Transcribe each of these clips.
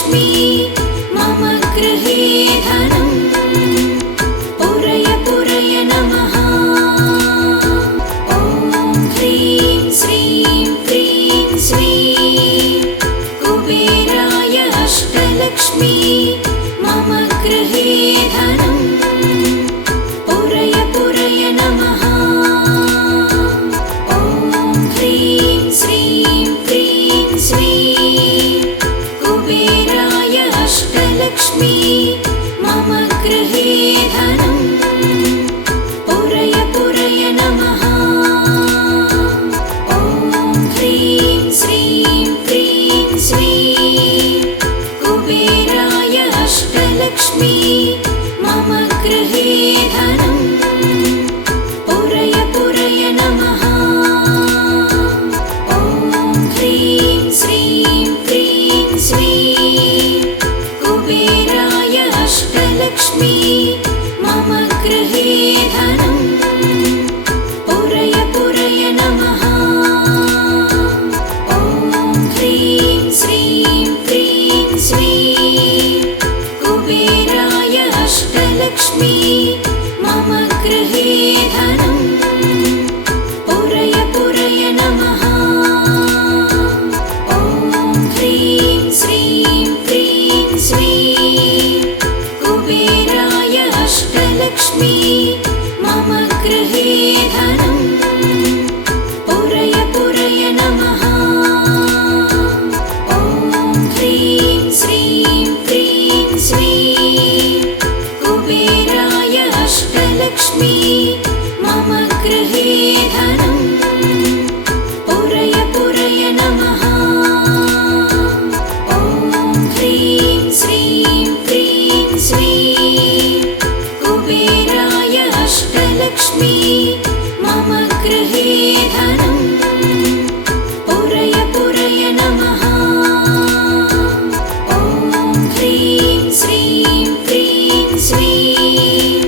अष्टलक्ष्मी मम गृहे धनम् पूरय पूरय नमः। ॐ ह्रीं श्रीं क्रीं श्रीं कुबेराय अष्टलक्ष्मी मम गृहे धनम् पूरय पूरय नमः। ॐ ह्रीं श्रीं क्रीं श्रीं कुबेराय अष्टलक्ष्मी मम गृहे धनम् पूरय पूरय नमः। ॐ ह्रीं श्रीं क्रीं श्रीं कुबेराय अष्टलक्ष्मी मम गृहे धनम् पूरय पूरय नमः। ॐ ह्रीं श्रीं क्रीं श्रीं कुबेराय अष्टलक्ष्मी मम गृहे धनम् पूरय पूरय नमः। ॐ ह्रीं श्रीं क्रीं श्रीं कुबेराय अष्टलक्ष्मी मम गृहे धनम् पूरय पूरय नमः। ॐ ह्रीं श्रीं क्रीं श्रीं कुबेराय अष्टलक्ष्मी मम गृहे धनम् पूरय पूरय नमः। ॐ ह्रीं श्रीं क्रीं श्रीं कुबेराय अष्टलक्ष्मी मम गृहे धनम् पूरय पूरय नमः। ॐ ह्रीं श्रीं क्रीं श्रीं कुबेराय अष्टलक्ष्मी मम गृहे धनम् पूरय पूरय नमः। ॐ ह्रीं श्रीं क्रीं श्रीं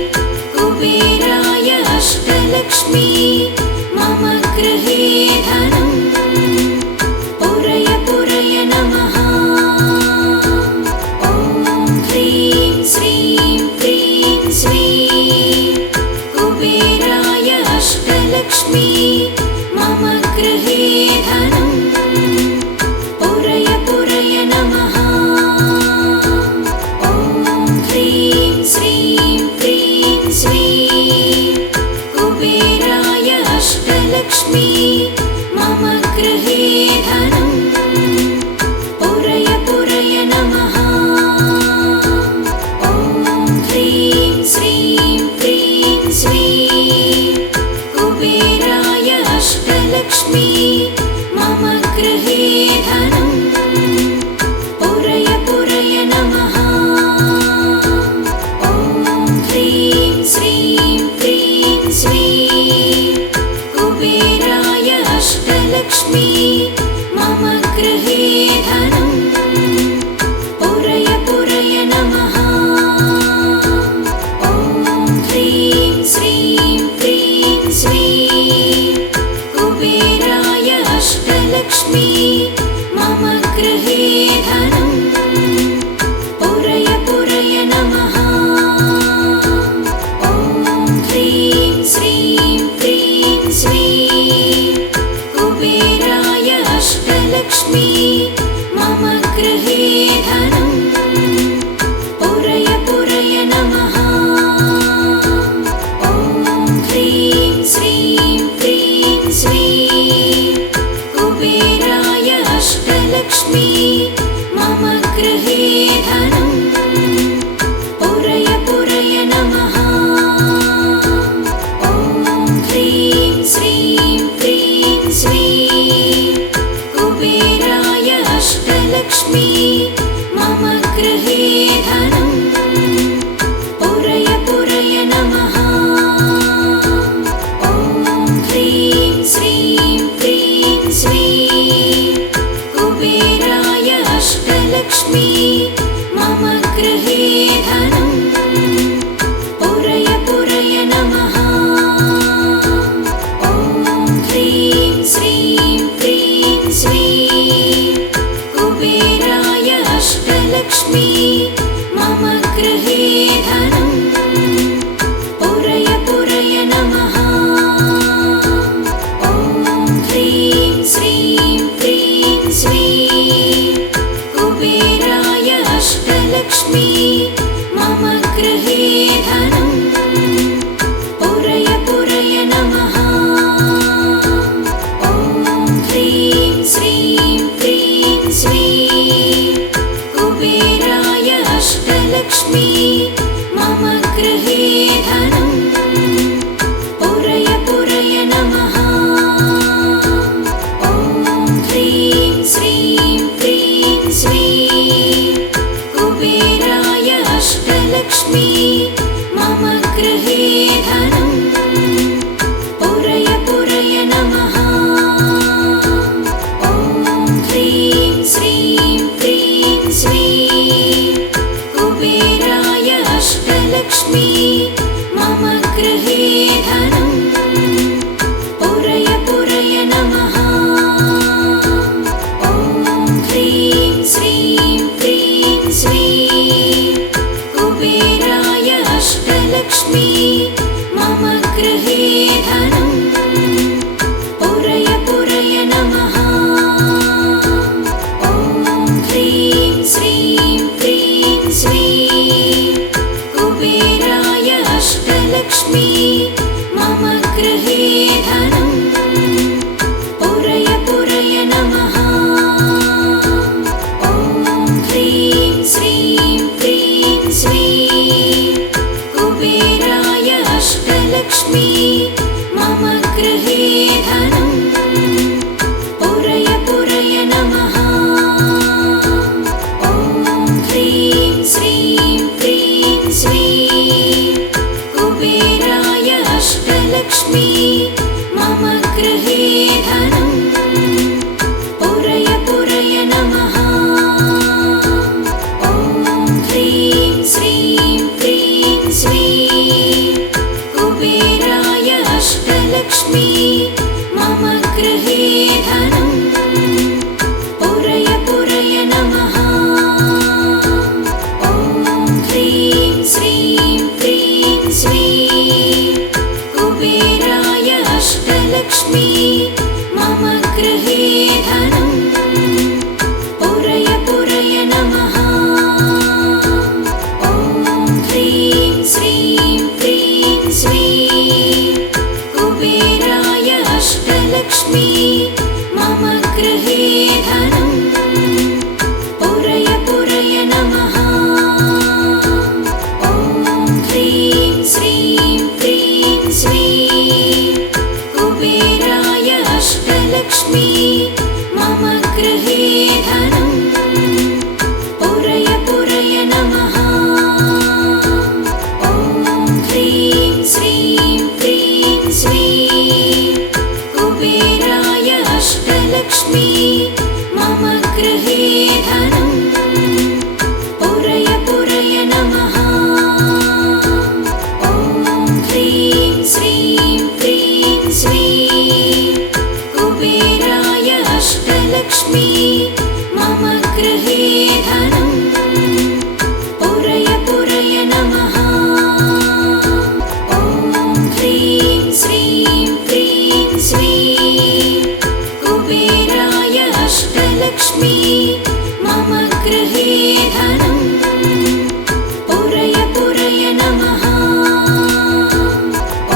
कुबेराय अष्टलक्ष्मी मम गृहे धनम् पूरय पूरय नमः। ॐ ह्रीं श्रीं क्रीं श्रीं कुबेराय अष्टलक्ष्मी मम गृहे धनम् पूरय पूरय नमः। ॐ ह्रीं श्रीं क्रीं श्रीं कुबेराय अष्टलक्ष्मी मम गृहे धनम् पूरय पूरय नमः। ॐ ह्रीं श्रीं क्रीं श्रीं कुबेराय अष्टलक्ष्मी मम गृहे धनम् पूरय पूरय नमः। ॐ ह्रीं श्रीं क्रीं श्रीं कुबेराय अष्टलक्ष्मी मम गृहे धनम् पूरय पूरय नमः। ॐ ह्रीं श्रीं क्रीं श्रीं कुबेराय अष्टलक्ष्मी मम गृहे धनम् पूरय पूरय नमः। ॐ ह्रीं श्रीं क्रीं श्रीं कुबेराय अष्टलक्ष्मी मम गृहे धनम् पूरय पूरय नमः। ॐ ह्रीं श्रीं क्रीं श्रीं कुबेराय अष्टलक्ष्मी मम गृहे धनम् पूरय पूरय नमः। ॐ ह्रीं श्रीं क्रीं श्रीं कुबेराय अष्टलक्ष्मी मम गृहे धनम् पूरय पूरय नमः। ॐ ह्रीं श्रीं क्रीं श्रीं कुबेराय अष्टलक्ष्मी मम गृहे धनम् पूरय पूरय नमः। ॐ ह्रीं श्रीं क्रीं श्रीं कुबेराय अष्टलक्ष्मी मम गृहे धनम् पुरय पुरय नमः। ॐ ह्रीं श्रीं क्रीं श्रीं कुबेराय अष्टलक्ष्मी मम गृहे धनम् पुरय पुरय नमः। ॐ ह्रीं श्रीं क्रीं श्रीं कुबेराय अष्टलक्ष्मी मम गृहे धनम् पुरय पुरय नमः। ॐ ह्रीं श्रीं क्रीं श्रीं कुबेराय अष्टलक्ष्मी मम गृहे धनम् पुरय पुरय नमः। ॐ ह्रीं श्रीं क्रीं श्रीं कुबेराय अष्टलक्ष्मी मम गृहे धनम् पुरय पुरय नमः। ॐ ह्रीं श्रीं क्रीं श्रीं कुबेराय अष्टलक्ष्मी मम गृहे धनम् पुरय पुरय नमः। ॐ ह्रीं श्रीं क्रीं श्रीं कुबेराय अष्टलक्ष्मी मम गृहे धनम् पुरय पुरय नमः। ॐ ह्रीं श्रीं क्रीं श्रीं कुबेराय अष्टलक्ष्मी मम गृहे धनम् पुरय पुरय नमः।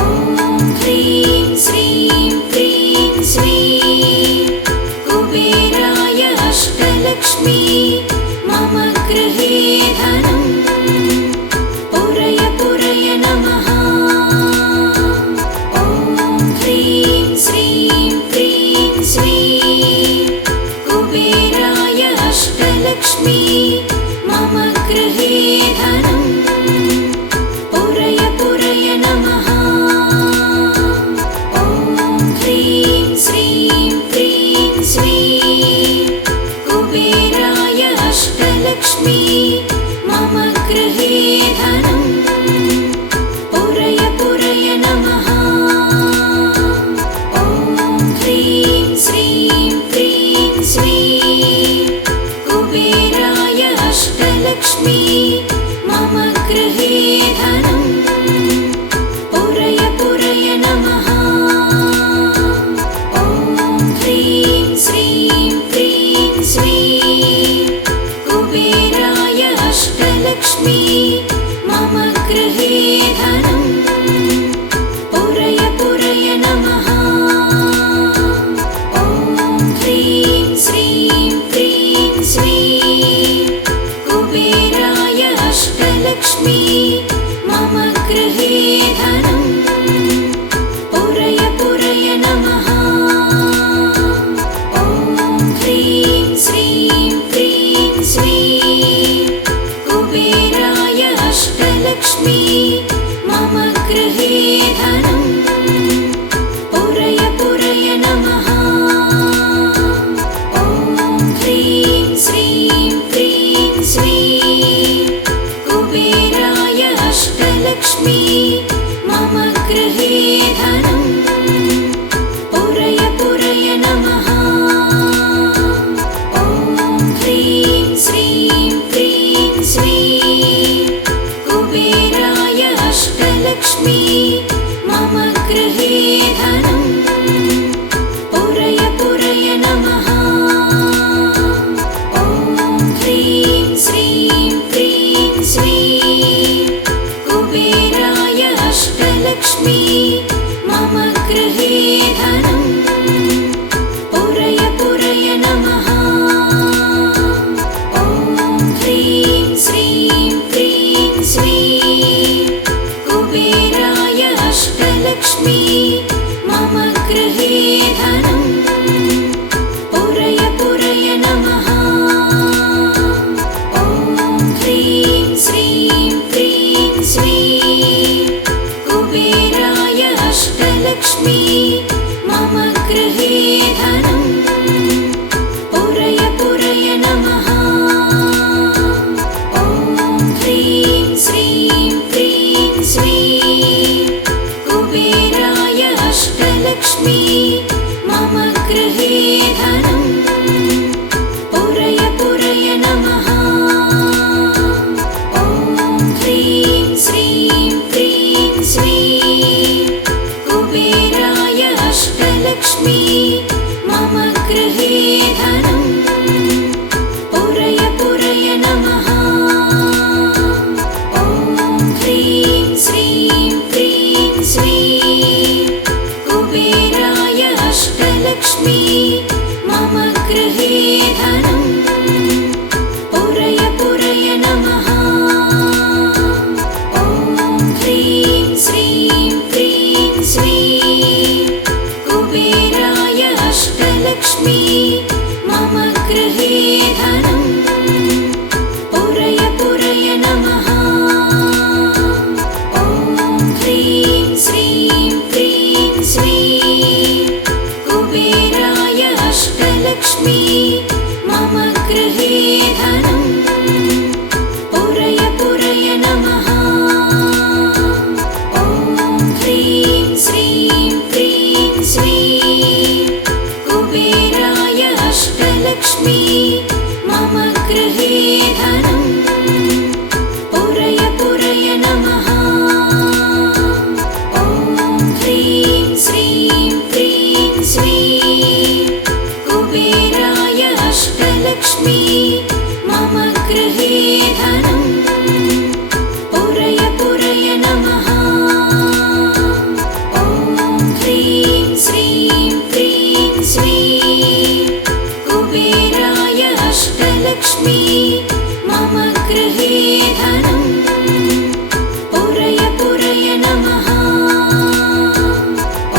ॐ ह्रीं श्रीं क्रीं श्रीं कुबेराय अष्टलक्ष्मी मम गृहे धनम् पुरय पुरय नमः। ॐ ह्रीं श्रीं क्रीं श्रीं कुबेराय अष्टलक्ष्मी मम गृहे धनम् पुरय पुरय नमः। ॐ ह्रीं श्रीं क्रीं श्रीं कुबेराय अष्टलक्ष्मी मम गृहे धनम् पुरय पुरय नमः। ॐ ह्रीं श्रीं क्रीं श्रीं कुबेराय अष्टलक्ष्मी मम गृहे धनम् पुरय पुरय नमः। ॐ ह्रीं श्रीं क्रीं श्रीं कुबेराय अष्टलक्ष्मी मम गृहे धनम् पुरय पुरय नमः। ॐ ह्रीं श्रीं क्रीं श्रीं कुबेराय अष्टलक्ष्मी मम गृहे धनम् पुरय पुरय नमः। ॐ ह्रीं श्रीं क्रीं श्रीं कुबेराय अष्टलक्ष्मी मम गृहे धनम् पुरय पुरय नमः। ॐ ह्रीं श्रीं क्रीं श्रीं कुबेराय अष्टलक्ष्मी मम गृहे धनम् पुरय पुरय नमः। ॐ ह्रीं श्रीं क्रीं श्रीं कुबेराय अष्टलक्ष्मी मम गृहे धनम् पुरय पुरय नमः। ॐ ह्रीं श्रीं क्रीं श्रीं कुबेराय अष्टलक्ष्मी मम गृहे धनम् पुरय पुरय नमः। ॐ ह्रीं श्रीं क्रीं श्रीं कुबेराय अष्टलक्ष्मी मम अष्टलक्ष्मी मम गृहे धनं पुरय पुरय नमः। ॐ ह्रीं श्रीं क्रीं श्रीं कुबेराय अष्टलक्ष्मी मम गृहे धनं पुरय पुरय नमः। ॐ ह्रीं श्रीं क्रीं श्रीं कुबेराय अष्टलक्ष्मी मम गृहे धनं पुरय पुरय नमः। ॐ ह्रीं श्रीं क्रीं श्रीं कुबेराय अष्टलक्ष्मी मम गृहे धनं पुरय पुरय नमः। ॐ ह्रीं श्रीं क्रीं श्रीं कुबेराय अष्टलक्ष्मी मम गृहे धनं पुरय पुरय नमः। ॐ ह्रीं श्रीं क्रीं श्रीं कुबेराय अष्टलक्ष्मी मम गृहे धनं पुरय पुरय नमः। ॐ ह्रीं श्रीं क्रीं श्रीं कुबेराय अष्टलक्ष्मी मम गृहे धनं पुरय पुरय नमः। ॐ ह्रीं श्रीं क्रीं श्रीं कुबेराय अष्टलक्ष्मी मम गृहे धनं पुरय पुरय नमः। ॐ ह्रीं श्रीं क्रीं श्रीं कुबेराय अष्टलक्ष्मी मम गृहे धनं पुरय पुरय नमः।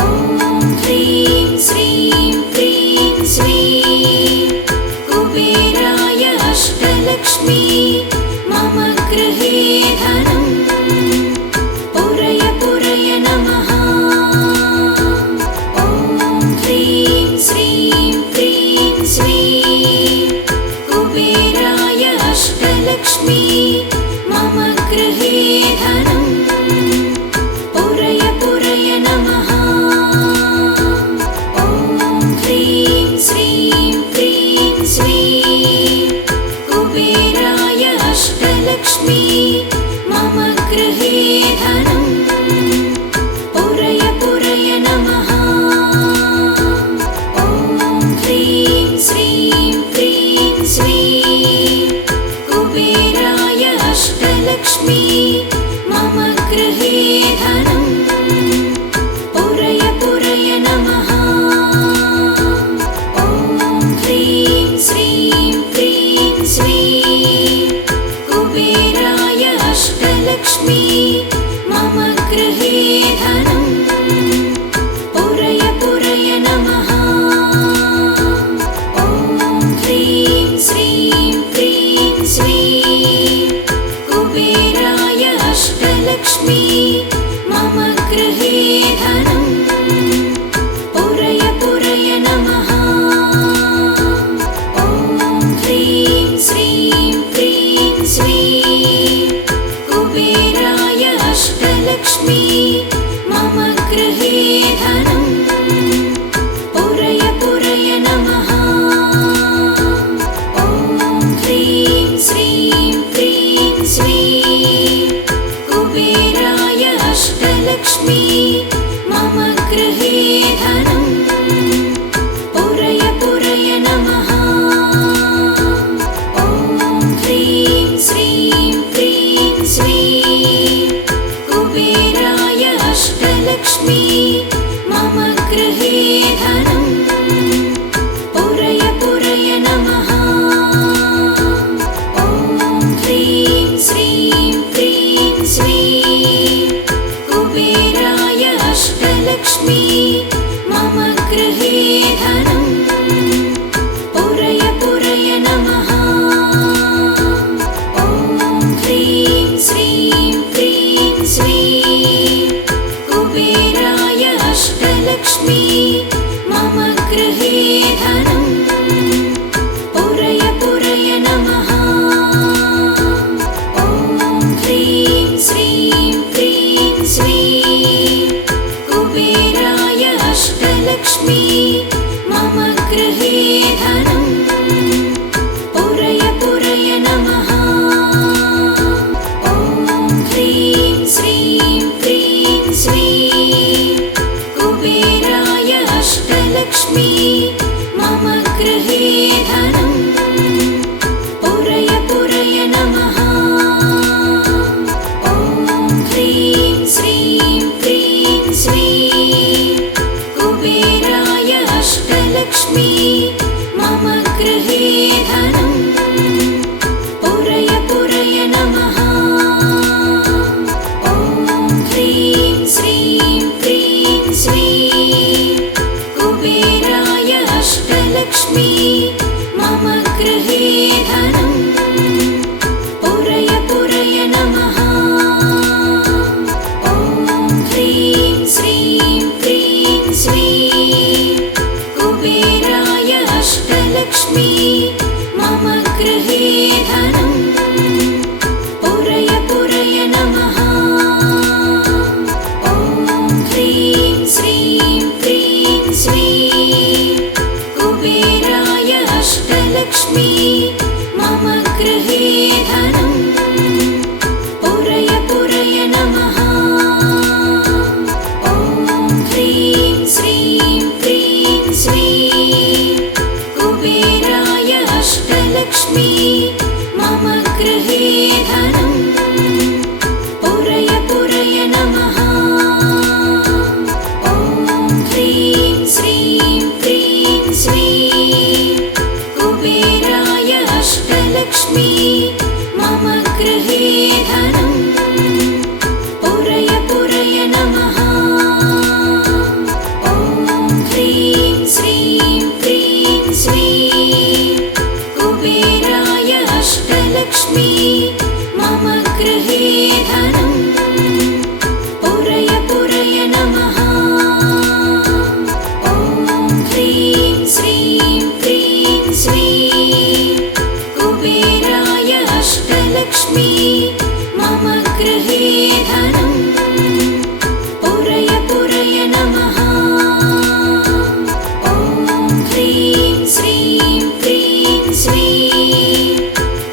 ॐ ह्रीं श्रीं क्रीं श्रीं कुबेराय अष्टलक्ष्मी मम गृहे धनं पुरय पुरय नमः। ॐ ह्रीं श्रीं क्रीं श्रीं कुबेराय अष्टलक्ष्मी मम गृहे धनं पुरय पुरय नमः। ॐ ह्रीं श्रीं क्रीं श्रीं कुबेराय अष्टलक्ष्मी मम गृहे धनं पुरय पुरय नमः। ॐ ह्रीं श्रीं क्रीं श्रीं कुबेराय अष्टलक्ष्मी मम गृहे धनं पुरय पुरय नमः। ॐ ह्रीं श्रीं क्रीं श्रीं कुबेराय अष्टलक्ष्मी मम गृहे धनं पुरय पुरय नमः। ॐ ह्रीं श्रीं क्रीं श्रीं कुबेराय अष्टलक्ष्मी मम गृहे धनं पुरय पुरय नमः। ॐ ह्रीं श्रीं क्रीं श्रीं कुबेराय अष्टलक्ष्मी मम गृहे धनं पुरय पुरय नमः। ॐ ह्रीं श्रीं क्रीं श्रीं कुबेराय अष्टलक्ष्मी मम गृहे धनं पुरय पुरय नमः। ॐ ह्रीं श्रीं क्रीं श्रीं कुबेराय अष्टलक्ष्मी मम गृहे धनं पुरय पुरय नमः। ॐ ह्रीं श्रीं क्रीं श्रीं कुबेराय अष्टलक्ष्मी मम गृहे धनं पुरय पुरय नमः। ॐ ह्रीं श्रीं क्रीं श्रीं कुबेराय अष्टलक्ष्मी मम गृहे धनं पुरय पुरय नमः। ॐ ह्रीं श्रीं क्रीं श्रीं कुबेराय अष्टलक्ष्मी मम गृहे धनं पुरय पुरय नमः। ॐ ह्रीं श्रीं क्रीं श्रीं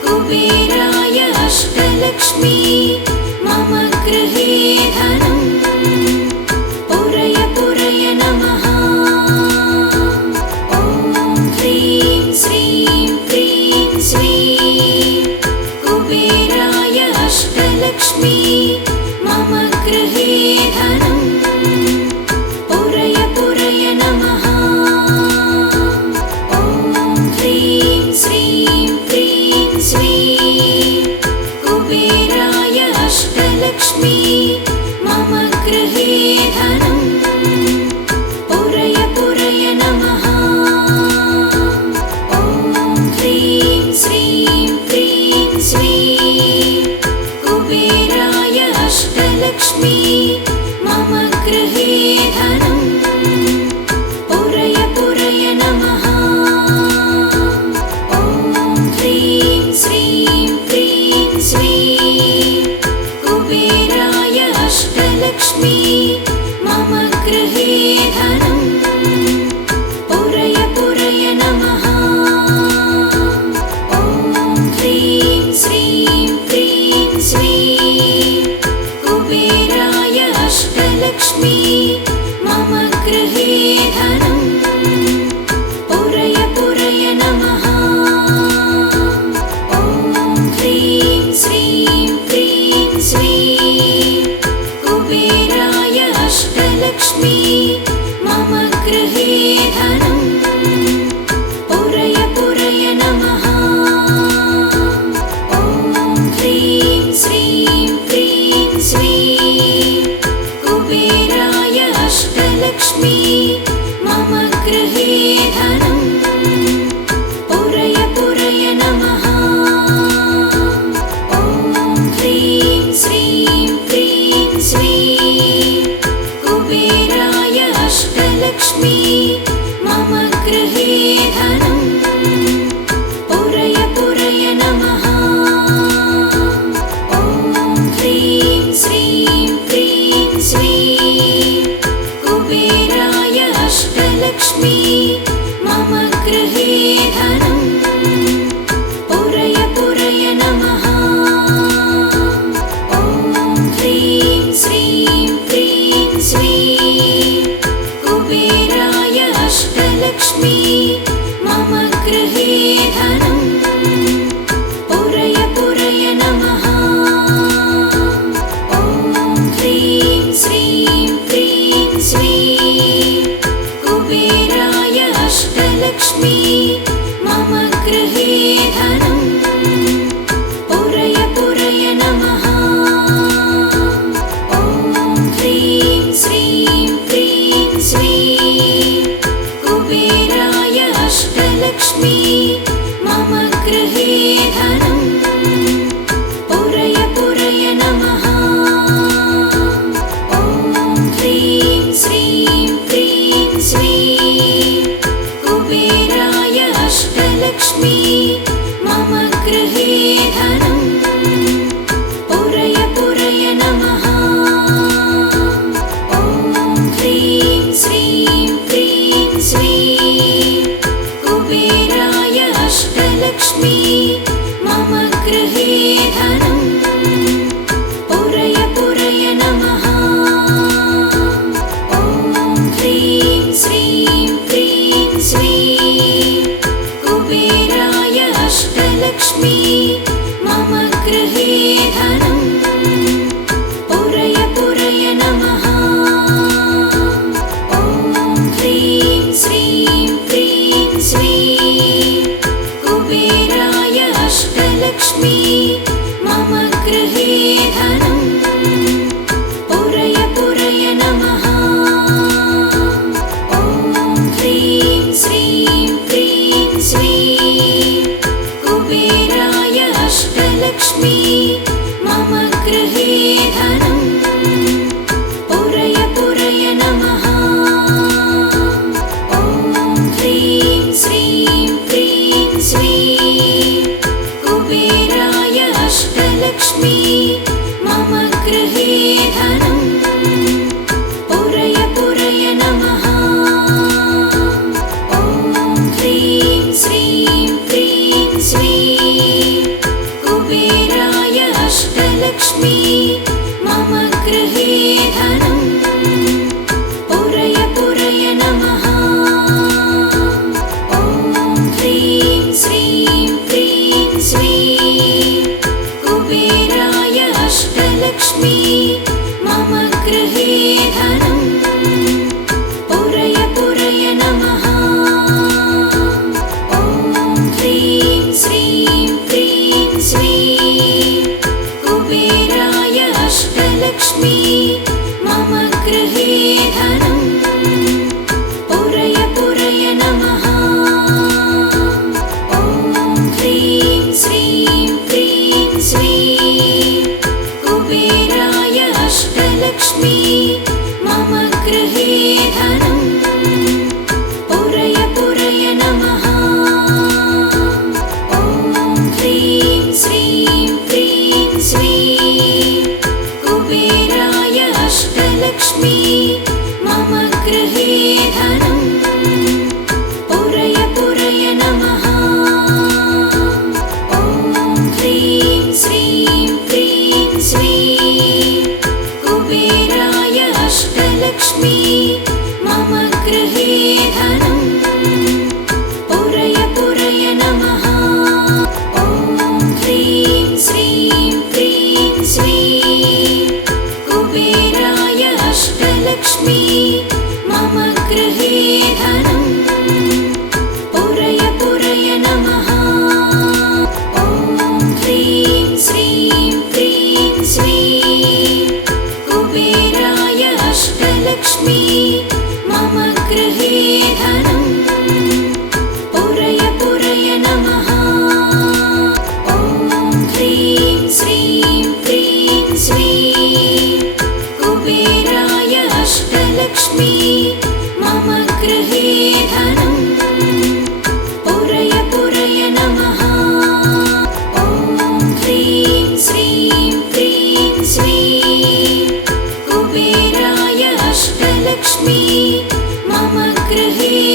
कुबेराय अष्टलक्ष्मी मम गृहे धनं पुरय पुरय नमः। ॐ ह्रीं श्रीं क्रीं श्रीं कुबेराय अष्टलक्ष्मी मम गृहे धनं पुरय पुरय नमः। ॐ ह्रीं श्रीं क्रीं श्रीं कुबेराय अष्टलक्ष्मी मम गृहे धनं पुरय पुरय नमः। ॐ ह्रीं श्रीं क्रीं श्रीं कुबेराय अष्टलक्ष्मी मम गृहे धनं पुरय पुरय नमः। ॐ ह्रीं श्रीं क्रीं श्रीं कुबेराय अष्टलक्ष्मी मम गृहे धनं पुरय पुरय नमः। ॐ ह्रीं श्रीं क्रीं श्रीं कुबेराय अष्टलक्ष्मी मम गृहे धनं पुरय पुरय नमः। ॐ ह्रीं श्रीं क्रीं श्रीं कुबेराय अष्टलक्ष्मी मम गृहे धनं पुरय पुरय नमः। ॐ ह्रीं श्रीं क्रीं श्रीं कुबेराय अष्टलक्ष्मी मम गृहे धनं पुरय पुरय नमः। ॐ ह्रीं श्रीं क्रीं श्रीं कुबेराय अष्टलक्ष्मी मम गृहे धनं पुरय पुरय नमः। ॐ ह्रीं श्रीं क्रीं श्रीं कुबेराय अष्टलक्ष्मी मम गृहे धनं पुरय पुरय नमः। ॐ ह्रीं श्रीं क्रीं श्रीं कुबेराय अष्टलक्ष्मी मम गृहे धनं पुरय पुरय नमः। ॐ ह्रीं श्रीं क्रीं श्रीं कुबेराय अष्टलक्ष्मी मम गृहे धनं पुरय पुरय नमः। ॐ ह्रीं श्रीं क्रीं श्रीं कुबेराय अष्टलक्ष्मी मम गृहे धनं पुरय पुरय नमः। ॐ ह्रीं श्रीं क्रीं श्रीं कुबेराय अष्टलक्ष्मी मम गृहे धनं पुरय पुरय नमः। ॐ ह्रीं श्रीं क्रीं श्रीं कुबेराय अष्टलक्ष्मी मम गृहे धनं पुरय पुरय नमः। ॐ ह्रीं श्रीं क्रीं श्रीं कुबेराय अष्टलक्ष्मी मम गृहे धनं पुरय पुरय नमः। ॐ ह्रीं श्रीं क्रीं श्रीं कुबेराय अष्टलक्ष्मी मम गृहे धनं पुरय पुरय नमः। ॐ ह्रीं श्रीं क्रीं श्रीं कुबेराय अष्टलक्ष्मी मम गृहे धनं पुरय पुरय नमः। ॐ ह्रीं श्रीं क्रीं श्रीं कुबेराय गृहे